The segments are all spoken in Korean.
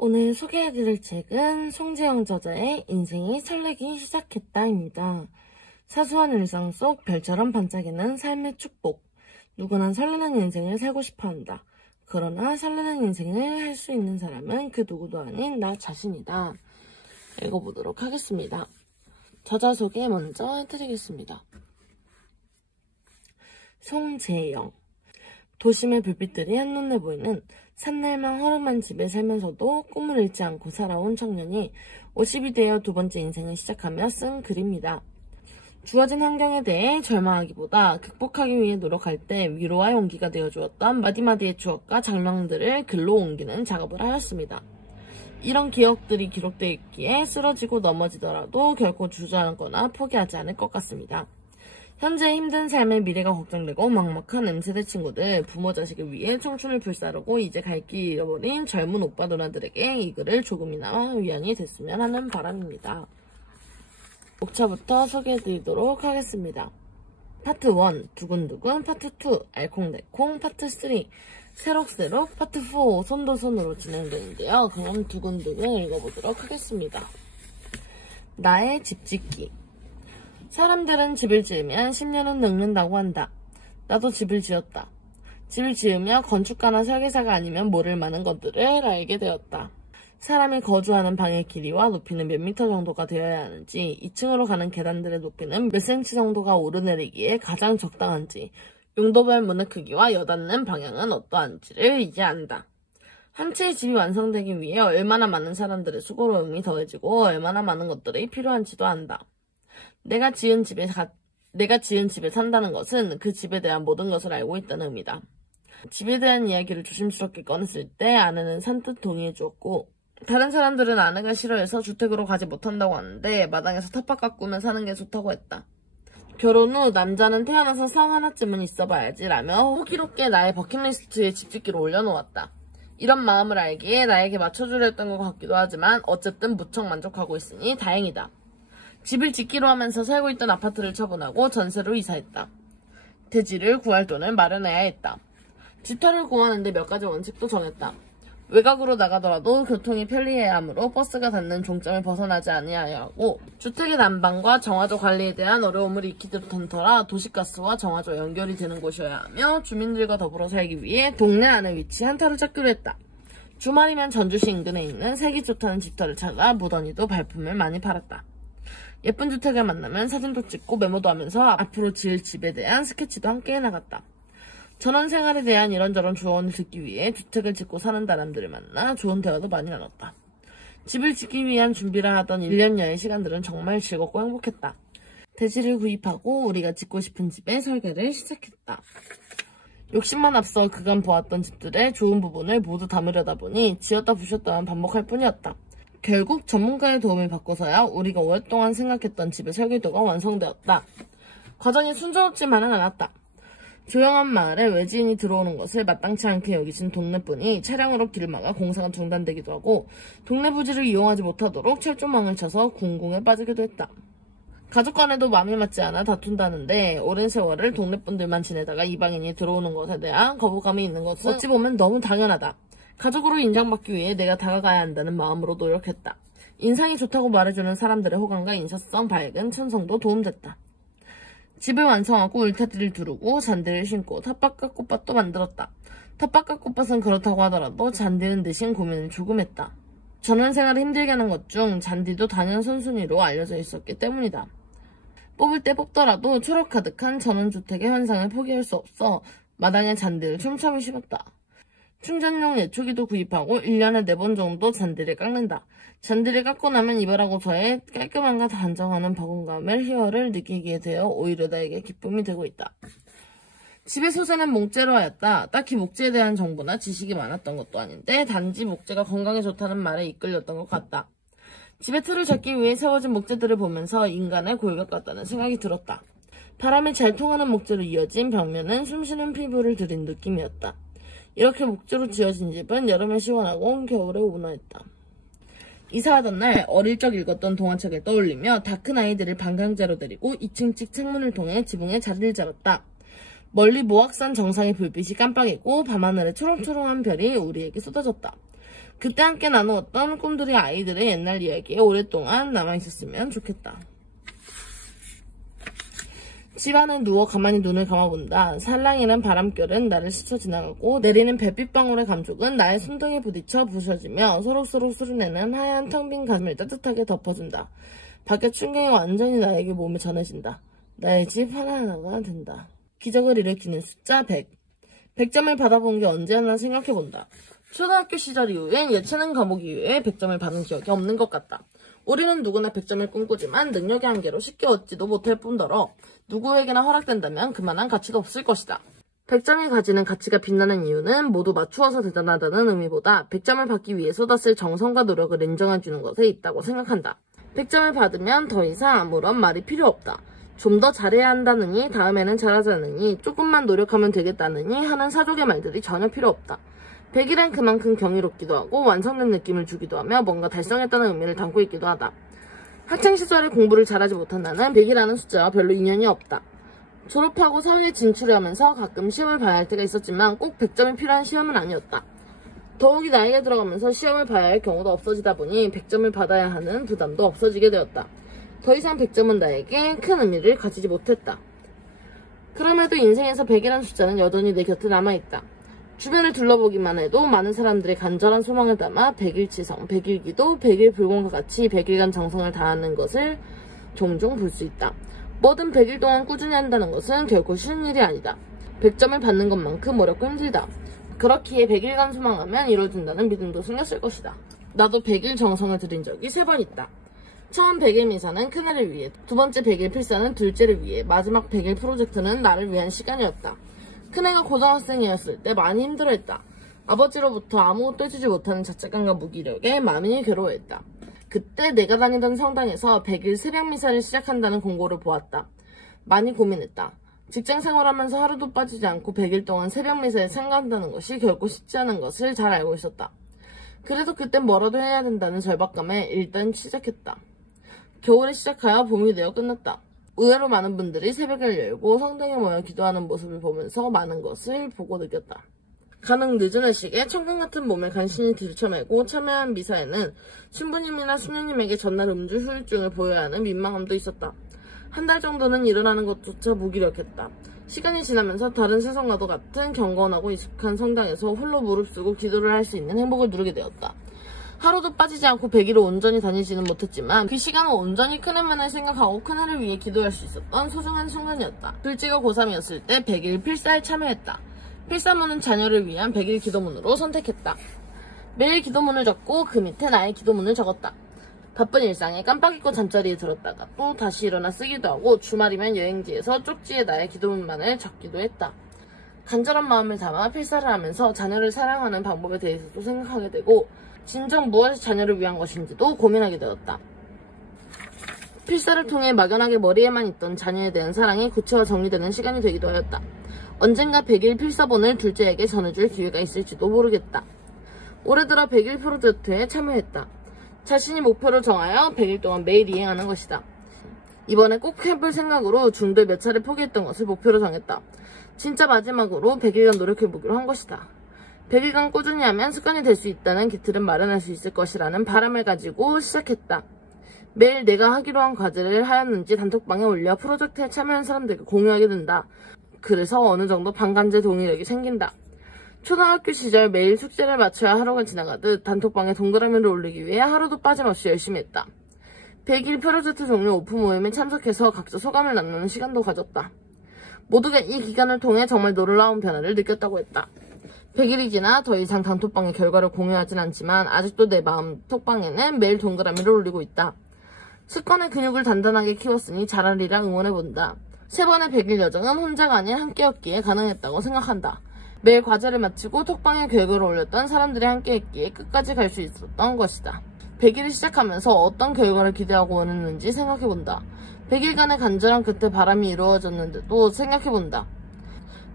오늘 소개해드릴 책은 송지영 저자의 인생이 설레기 시작했다입니다. 사소한 일상 속 별처럼 반짝이는 삶의 축복. 누구나 설레는 인생을 살고 싶어한다. 그러나 설레는 인생을 할 수 있는 사람은 그 누구도 아닌 나 자신이다. 읽어보도록 하겠습니다. 저자 소개 먼저 해드리겠습니다. 송재영. 도심의 불빛들이 한눈에 보이는 산날망 허름한 집에 살면서도 꿈을 잃지 않고 살아온 청년이 50이 되어 두 번째 인생을 시작하며 쓴 글입니다. 주어진 환경에 대해 절망하기보다 극복하기 위해 노력할 때 위로와 용기가 되어주었던 마디마디의 추억과 장면들을 글로 옮기는 작업을 하였습니다. 이런 기억들이 기록되어 있기에 쓰러지고 넘어지더라도 결코 주저앉거나 포기하지 않을 것 같습니다. 현재 힘든 삶의 미래가 걱정되고 막막한 M세대 친구들, 부모 자식을 위해 청춘을 불사르고 이제 갈 길 잃어버린 젊은 오빠 누나들에게 이 글을 조금이나마 위안이 됐으면 하는 바람입니다. 목차부터 소개해드리도록 하겠습니다. 파트 1, 두근두근, 파트 2, 알콩달콩, 파트 3, 새록새록, 파트 4, 손도손으로 진행되는데요. 그럼 두근두근 읽어보도록 하겠습니다. 나의 집 짓기. 사람들은 집을 지으면 10년은 늙는다고 한다. 나도 집을 지었다. 집을 지으며 건축가나 설계사가 아니면 모를 많은 것들을 알게 되었다. 사람이 거주하는 방의 길이와 높이는 몇 미터 정도가 되어야 하는지, 2층으로 가는 계단들의 높이는 몇 센치 정도가 오르내리기에 가장 적당한지, 용도별 문의 크기와 여닫는 방향은 어떠한지를 이제 안다. 한 채의 집이 완성되기 위해 얼마나 많은 사람들의 수고로움이 더해지고 얼마나 많은 것들이 필요한지도 안다. 내가 지은 집에 산다는 것은 그 집에 대한 모든 것을 알고 있다는 의미다. 집에 대한 이야기를 조심스럽게 꺼냈을 때 아내는 산뜻 동의해 주었고, 다른 사람들은 아내가 싫어해서 주택으로 가지 못한다고 하는데 마당에서 텃밭 가꾸며 사는 게 좋다고 했다. 결혼 후 남자는 태어나서 성 하나쯤은 있어봐야지 라며 호기롭게 나의 버킷리스트에 집 짓기를 올려놓았다. 이런 마음을 알기에 나에게 맞춰주려 했던 것 같기도 하지만 어쨌든 무척 만족하고 있으니 다행이다. 집을 짓기로 하면서 살고 있던 아파트를 처분하고 전세로 이사했다. 대지를 구할 돈을 마련해야 했다. 집터를 구하는데 몇 가지 원칙도 정했다. 외곽으로 나가더라도 교통이 편리해야 하므로 버스가 닿는 종점을 벗어나지 아니하여야 하고, 주택의 난방과 정화조 관리에 대한 어려움을 익히던 터라 도시가스와 정화조 연결이 되는 곳이어야 하며, 주민들과 더불어 살기 위해 동네 안에 위치한 터를 찾기로 했다. 주말이면 전주시 인근에 있는 색이 좋다는 집터를 찾아 무던히도 발품을 많이 팔았다. 예쁜 주택을 만나면 사진도 찍고 메모도 하면서 앞으로 지을 집에 대한 스케치도 함께 해나갔다. 전원생활에 대한 이런저런 조언을 듣기 위해 주택을 짓고 사는 사람들을 만나 좋은 대화도 많이 나눴다. 집을 짓기 위한 준비를 하던 1년여의 시간들은 정말 즐겁고 행복했다. 대지를 구입하고 우리가 짓고 싶은 집의 설계를 시작했다. 욕심만 앞서 그간 보았던 집들의 좋은 부분을 모두 담으려다 보니 지었다 부셨다만 반복할 뿐이었다. 결국 전문가의 도움을 받고서야 우리가 오랫동안 생각했던 집의 설계도가 완성되었다. 과정이 순조롭지만은 않았다. 조용한 마을에 외지인이 들어오는 것을 마땅치 않게 여기신 동네분이 차량으로 길을 막아 공사가 중단되기도 하고, 동네 부지를 이용하지 못하도록 철조망을 쳐서 궁궁에 빠지기도 했다. 가족 간에도 마음이 맞지 않아 다툰다는데 오랜 세월을 동네분들만 지내다가 이방인이 들어오는 것에 대한 거부감이 있는 것은 어찌 보면 너무 당연하다. 가족으로 인정받기 위해 내가 다가가야 한다는 마음으로 노력했다. 인상이 좋다고 말해주는 사람들의 호감과 인사성 밝은 천성도 도움됐다. 집을 완성하고 울타리를 두르고 잔디를 심고 텃밭과 꽃밭도 만들었다. 텃밭과 꽃밭은 그렇다고 하더라도 잔디는 대신 고민을 조금 했다. 전원생활을 힘들게 하는 것 중 잔디도 단연 선순위로 알려져 있었기 때문이다. 뽑을 때 뽑더라도 초록 가득한 전원주택의 환상을 포기할 수 없어 마당에 잔디를 촘촘히 심었다. 충전용 예초기도 구입하고 1년에 4번 정도 잔디를 깎는다. 잔디를 깎고 나면 이별하고서의 깔끔함과 단정하는 버금감을 희열을 느끼게 되어 오히려 나에게 기쁨이 되고 있다. 집의 소재는 목재로 하였다. 딱히 목재에 대한 정보나 지식이 많았던 것도 아닌데 단지 목재가 건강에 좋다는 말에 이끌렸던 것 같다. 집의 틀을 잡기 위해 세워진 목재들을 보면서 인간의 골격 같다는 생각이 들었다. 바람이 잘 통하는 목재로 이어진 벽면은 숨쉬는 피부를 들인 느낌이었다. 이렇게 목재로 지어진 집은 여름에 시원하고 겨울에 온화했다. 이사하던 날 어릴 적 읽었던 동화책을 떠올리며 다 큰 아이들을 방강제로 데리고 2층씩 창문을 통해 지붕에 자리를 잡았다. 멀리 모악산 정상의 불빛이 깜빡이고 밤하늘에 초롱초롱한 별이 우리에게 쏟아졌다. 그때 함께 나누었던 꿈들이 아이들의 옛날 이야기에 오랫동안 남아있었으면 좋겠다. 집 안에 누워 가만히 눈을 감아본다. 살랑이는 바람결은 나를 스쳐 지나가고 내리는 잿빛방울의 감촉은 나의 손등에 부딪혀 부서지며 소록소록 소리내는 하얀 텅 빈 가슴을 따뜻하게 덮어준다. 밖의 풍경이 완전히 나에게 몸에 전해진다. 나의 집 하나하나가 된다. 기적을 일으키는 숫자 100. 100점을 받아본 게 언제였나 생각해본다. 초등학교 시절 이후엔 예체능 과목 이후에 100점을 받은 기억이 없는 것 같다. 우리는 누구나 100점을 꿈꾸지만 능력의 한계로 쉽게 얻지도 못할 뿐더러 누구에게나 허락된다면 그만한 가치가 없을 것이다. 100점이 가지는 가치가 빛나는 이유는 모두 맞추어서 대단하다는 의미보다 100점을 받기 위해 쏟았을 정성과 노력을 인정해주는 것에 있다고 생각한다. 100점을 받으면 더 이상 아무런 말이 필요 없다. 좀 더 잘해야 한다느니, 다음에는 잘하자느니, 조금만 노력하면 되겠다느니 하는 사족의 말들이 전혀 필요 없다. 100이란 그만큼 경이롭기도 하고 완성된 느낌을 주기도 하며 뭔가 달성했다는 의미를 담고 있기도 하다. 학창시절에 공부를 잘하지 못한 나는 100이라는 숫자와 별로 인연이 없다. 졸업하고 사회에 진출하면서 가끔 시험을 봐야 할 때가 있었지만 꼭 100점이 필요한 시험은 아니었다. 더욱이 나이가 들어가면서 시험을 봐야 할 경우도 없어지다 보니 100점을 받아야 하는 부담도 없어지게 되었다. 더 이상 100점은 나에게 큰 의미를 가지지 못했다. 그럼에도 인생에서 100이라는 숫자는 여전히 내 곁에 남아있다. 주변을 둘러보기만 해도 많은 사람들의 간절한 소망을 담아 100일치성, 100일기도, 100일 불공과 같이 100일간 정성을 다하는 것을 종종 볼 수 있다. 뭐든 100일 동안 꾸준히 한다는 것은 결코 쉬운 일이 아니다. 100점을 받는 것만큼 어렵고 힘들다. 그렇기에 100일간 소망하면 이루어진다는 믿음도 생겼을 것이다. 나도 100일 정성을 들인 적이 3번 있다. 처음 100일 미사는 큰애를 위해, 두 번째 100일 필사는 둘째를 위해, 마지막 100일 프로젝트는 나를 위한 시간이었다. 큰애가 고등학생이었을 때 많이 힘들어했다. 아버지로부터 아무것도 해주지 못하는 자책감과 무기력에 많이 괴로워했다. 그때 내가 다니던 성당에서 100일 새벽미사를 시작한다는 공고를 보았다. 많이 고민했다. 직장 생활하면서 하루도 빠지지 않고 100일 동안 새벽미사에 참가한다는 것이 결코 쉽지 않은 것을 잘 알고 있었다. 그래도 그땐 뭐라도 해야 된다는 절박감에 일단 시작했다. 겨울에 시작하여 봄이 되어 끝났다. 의외로 많은 분들이 새벽을 열고 성당에 모여 기도하는 모습을 보면서 많은 것을 보고 느꼈다. 가능 늦은 회식에 천금 같은 몸을 간신히 들쳐매고 참여한 미사에는 신부님이나 수녀님에게 전날 음주 후유증을 보여야 하는 민망함도 있었다. 한 달 정도는 일어나는 것조차 무기력했다. 시간이 지나면서 다른 세상과도 같은 경건하고 익숙한 성당에서 홀로 무릅쓰고 기도를 할 수 있는 행복을 누리게 되었다. 하루도 빠지지 않고 100일을 온전히 다니지는 못했지만 그 시간은 온전히 큰애만을 생각하고 큰애를 위해 기도할 수 있었던 소중한 순간이었다. 둘째가 고3이었을 때 100일 필사에 참여했다. 필사문은 자녀를 위한 100일 기도문으로 선택했다. 매일 기도문을 적고 그 밑에 나의 기도문을 적었다. 바쁜 일상에 깜빡 잊고 잠자리에 들었다가 또 다시 일어나 쓰기도 하고 주말이면 여행지에서 쪽지에 나의 기도문만을 적기도 했다. 간절한 마음을 담아 필사를 하면서 자녀를 사랑하는 방법에 대해서도 생각하게 되고 진정 무엇이 자녀를 위한 것인지도 고민하게 되었다. 필사를 통해 막연하게 머리에만 있던 자녀에 대한 사랑이 구체화 정리되는 시간이 되기도 하였다. 언젠가 100일 필사본을 둘째에게 전해줄 기회가 있을지도 모르겠다. 올해 들어 100일 프로젝트에 참여했다. 자신이 목표를 정하여 100일 동안 매일 이행하는 것이다. 이번에 꼭 해볼 생각으로 중도에 몇 차례 포기했던 것을 목표로 정했다. 진짜 마지막으로 100일간 노력해보기로 한 것이다. 100일간 꾸준히 하면 습관이 될 수 있다는 기틀은 마련할 수 있을 것이라는 바람을 가지고 시작했다. 매일 내가 하기로 한 과제를 하였는지 단톡방에 올려 프로젝트에 참여한 사람들과 공유하게 된다. 그래서 어느 정도 반감제 동의력이 생긴다. 초등학교 시절 매일 숙제를 마쳐야 하루가 지나가듯 단톡방에 동그라미를 올리기 위해 하루도 빠짐없이 열심히 했다. 100일 프로젝트 종료 오프 모임에 참석해서 각자 소감을 나누는 시간도 가졌다. 모두가 이 기간을 통해 정말 놀라운 변화를 느꼈다고 했다. 100일이 지나 더 이상 단톡방의 결과를 공유하진 않지만 아직도 내 마음 톡방에는 매일 동그라미를 올리고 있다. 습관의 근육을 단단하게 키웠으니 잘하리라 응원해본다. 3번의 100일 여정은 혼자가 아닌 함께였기에 가능했다고 생각한다. 매일 과제를 마치고 톡방에 결과를 올렸던 사람들이 함께했기에 끝까지 갈 수 있었던 것이다. 100일을 시작하면서 어떤 결과를 기대하고 원했는지 생각해본다. 100일간의 간절한 끝에 바람이 이루어졌는데도 생각해본다.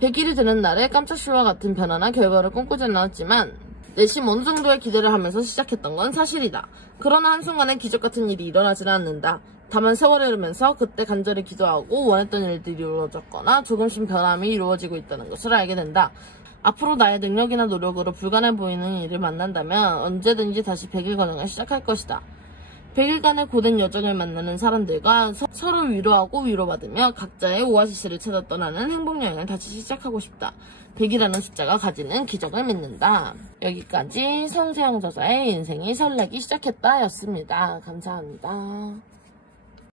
100일이 되는 날에 깜짝실과 같은 변화나 결과를 꿈꾸진 않았지만 내심 어느 정도의 기대를 하면서 시작했던 건 사실이다. 그러나 한순간에 기적 같은 일이 일어나지는 않는다. 다만 세월이 흐르면서 그때 간절히 기도하고 원했던 일들이 이루어졌거나 조금씩 변함이 이루어지고 있다는 것을 알게 된다. 앞으로 나의 능력이나 노력으로 불가능해 보이는 일을 만난다면 언제든지 다시 100일 과정을 시작할 것이다. 100일간의 고된 여정을 만나는 사람들과 서로 위로하고 위로받으며 각자의 오아시스를 찾아 떠나는 행복여행을 다시 시작하고 싶다. 100이라는 숫자가 가지는 기적을 믿는다. 여기까지 성세영 저자의 인생이 설레기 시작했다 였습니다. 감사합니다.